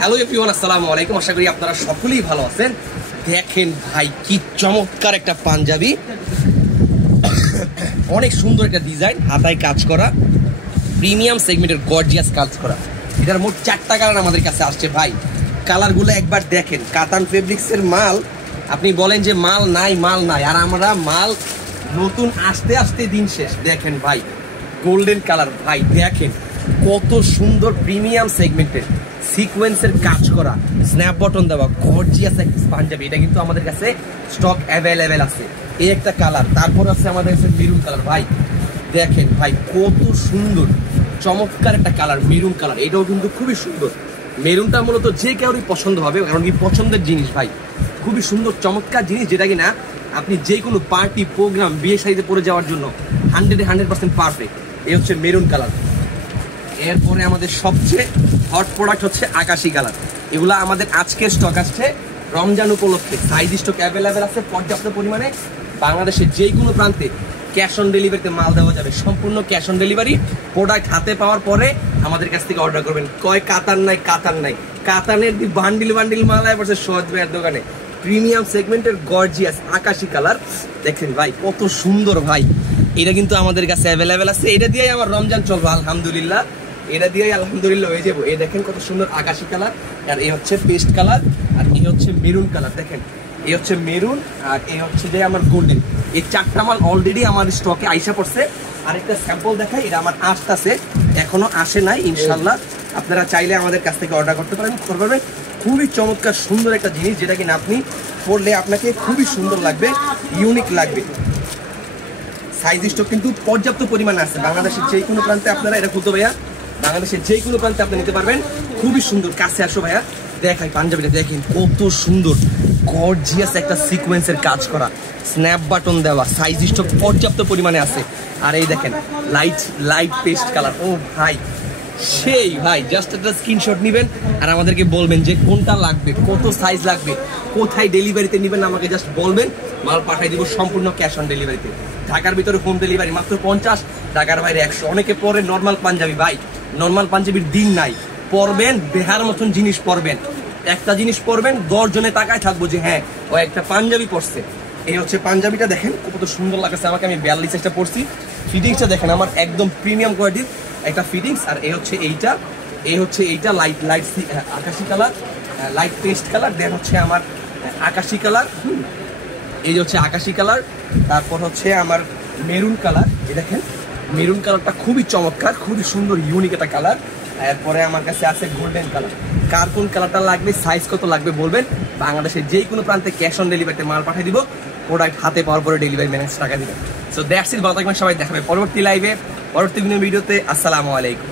Hello everyone, আসসালামু আলাইকুম। আশা করি আপনারা সকলেই ভালো আছেন। দেখেন ভাই কি চমৎকার একটা পাঞ্জাবি, অনেক সুন্দর একটা ডিজাইন, হাতায় কাজ করা, প্রিমিয়াম সেগমেন্টের গর্জিয়াস কাজ করা। এটার মোট 4টা কালার আমাদের কাছে আসছে ভাই। কালারগুলো একবার দেখেন, কাতান ফেব্রিক্সের মাল। আপনি বলেন যে মাল নাই, আর আমরা মাল নতুন আসতে আসতে দিন শেষ। দেখেন ভাই গোল্ডেন কালার, ভাই দেখেন কত সুন্দর প্রিমিয়াম সেগমেন্টের সিকোয়েন্সের কাজ করা, স্ন্যাপ বটন দেওয়া গর্জিয়াস একটা পাঞ্জাবি। এটা কিন্তু আমাদের কাছে স্টক অ্যাভেলেবেল আছে। এই একটা কালার, তারপর আছে আমাদের কাছে মেরুন কালার। ভাই দেখেন ভাই কত সুন্দর চমৎকার একটা কালার, মেরুন কালার। এটাও কিন্তু খুবই সুন্দর। মেরুনটা মূলত যে কারোরই পছন্দ হবে, কারণ কি পছন্দের জিনিস ভাই, খুবই সুন্দর চমৎকার জিনিস, যেটা কিনা আপনি যে কোনো পার্টি প্রোগ্রাম বিয়ে শাড়িতে পরে যাওয়ার জন্য 100% পারফেক্ট। এই হচ্ছে মেরুন কালার। এরপরে আমাদের সবচেয়ে হট প্রোডাক্ট হচ্ছে আকাশি কালার। এগুলো আমাদের আজকের স্টক আসছে রমজান উপলক্ষে। সাইজ স্টক অ্যাভেলেবেল আছে পর্যাপ্ত পরিমাণে। বাংলাদেশের যে কোনো প্রান্তে ক্যাশ অন ডেলিভারিতে মাল দেওয়া যাবে, সম্পূর্ণ ক্যাশ অন ডেলিভারি। প্রোডাক্ট হাতে পাওয়ার পরে আমাদের কাছ থেকে অর্ডার করবেন। কয় কাতান নাই, কাতানের বান্ডিল মাল আয় পড়ছে সহজ ভাইয়ের দোকানে। প্রিমিয়াম সেগমেন্টের গর্জিয়াস আকাশি কালার দেখেন ভাই কত সুন্দর। ভাই এটা কিন্তু আমাদের কাছে অ্যাভেলেবেল আছে। এটা দিয়েই আমার রমজান চলবে আলহামদুলিল্লাহ, এটা দিয়েই আলহামদুলিল্লাহ হয়ে যাবো। এই দেখেন কত সুন্দর আকাশি কালার, আর এই হচ্ছে পেস্ট কালার, আর এই হচ্ছে মেরুন কালার। দেখেন এই হচ্ছে মেরুন, আর এই হচ্ছে যে আমার গোল্ডেন। এই 4টা মাল অলরেডি আমার স্টকে আইসা পড়ছে। আরেকটা স্যাম্পল দেখাই, এটা আমার আসতেছে, এখনো আসে নাই। ইনশাল্লাহ আপনারা চাইলে আমাদের কাছ থেকে অর্ডার করতে পারবেন। খুবই চমৎকার সুন্দর একটা জিনিস, যেটা কিনা আপনি পরলে আপনাকে খুবই সুন্দর লাগবে, ইউনিক লাগবে। সাইজ স্টক কিন্তু পর্যাপ্ত পরিমাণে আছে। বাংলাদেশের যে কোনো প্রান্তে আপনারা, এটা খুলতো ভাইয়া, বাংলাদেশের যে কোনো প্রান্তে আপনি নিতে পারবেন। খুবই সুন্দর। কাছে আসো ভাইয়া, দেখাই পাঞ্জাবিটা দেখেন কত সুন্দর গর্জিয়াস একটা সিকোয়েন্সের কাজ করা, স্ন্যাপ বাটন দেওয়া, সাইজ স্টক পর্যাপ্ত পরিমাণে আছে। আর এই দেখেন লাইট পেস্ট কালার। ও ভাই সেই ভাই, জাস্ট একটা স্ক্রিনশট নেবেন আর আমাদেরকে বলবেন যে কোনটা লাগবে, কত সাইজ লাগবে, কোথায় ডেলিভারিতে নেবেন, আমাকে জাস্ট বলবেন, মাল পাঠিয়ে দিব সম্পূর্ণ ক্যাশ অন ডেলিভারিতে। ঢাকার ভিতরে হোম ডেলিভারি মাত্র 50, ঢাকার বাইরে 100। অনেকে পরে নর্মাল পাঞ্জাবি, ভাই নর্মাল পাঞ্জাবির দিন নাই। পরবেন বেহার মতন জিনিস পরবেন, একটা জিনিস পরবেন 10 জনে তাকায় থাকবো যে হ্যাঁ ও একটা পাঞ্জাবি পরছে। এই হচ্ছে পাঞ্জাবিটা, দেখেন কত সুন্দর লাগছে আমাকে। আমি 42 একটা পরছি। ফিটিংসটা দেখেন আমার একদম প্রিমিয়াম কোয়ালিটির একটা ফিটিংস। আর এই হচ্ছে এইটা লাইট আকাশি কালার, লাইট পেস্ট কালার। দেন হচ্ছে আমার আকাশি কালার, এই হচ্ছে আকাশি কালার। তারপর হচ্ছে আমার মেরুন কালার। এই দেখেন মেরুন কালারটা খুবই চমৎকার, খুবই সুন্দর, ইউনিক একটা কালার। এরপরে আমার কাছে আছে গোল্ডেন কালার। কার কোন কালারটা লাগবে, সাইজ কত লাগবে বলবেন, বাংলাদেশের যে কোনো প্রান্তে ক্যাশ অন ডেলিভারিতে মাল পাঠিয়ে দিব। প্রোডাক্ট হাতে পাওয়ার পরে ডেলিভারি ম্যানেজ টাকা দিবেন। So that's it. ভালো থাকবেন সবাই, দেখাবে পরবর্তী লাইভে, পরবর্তী ভিডিওতে। আসসালামু আলাইকুম।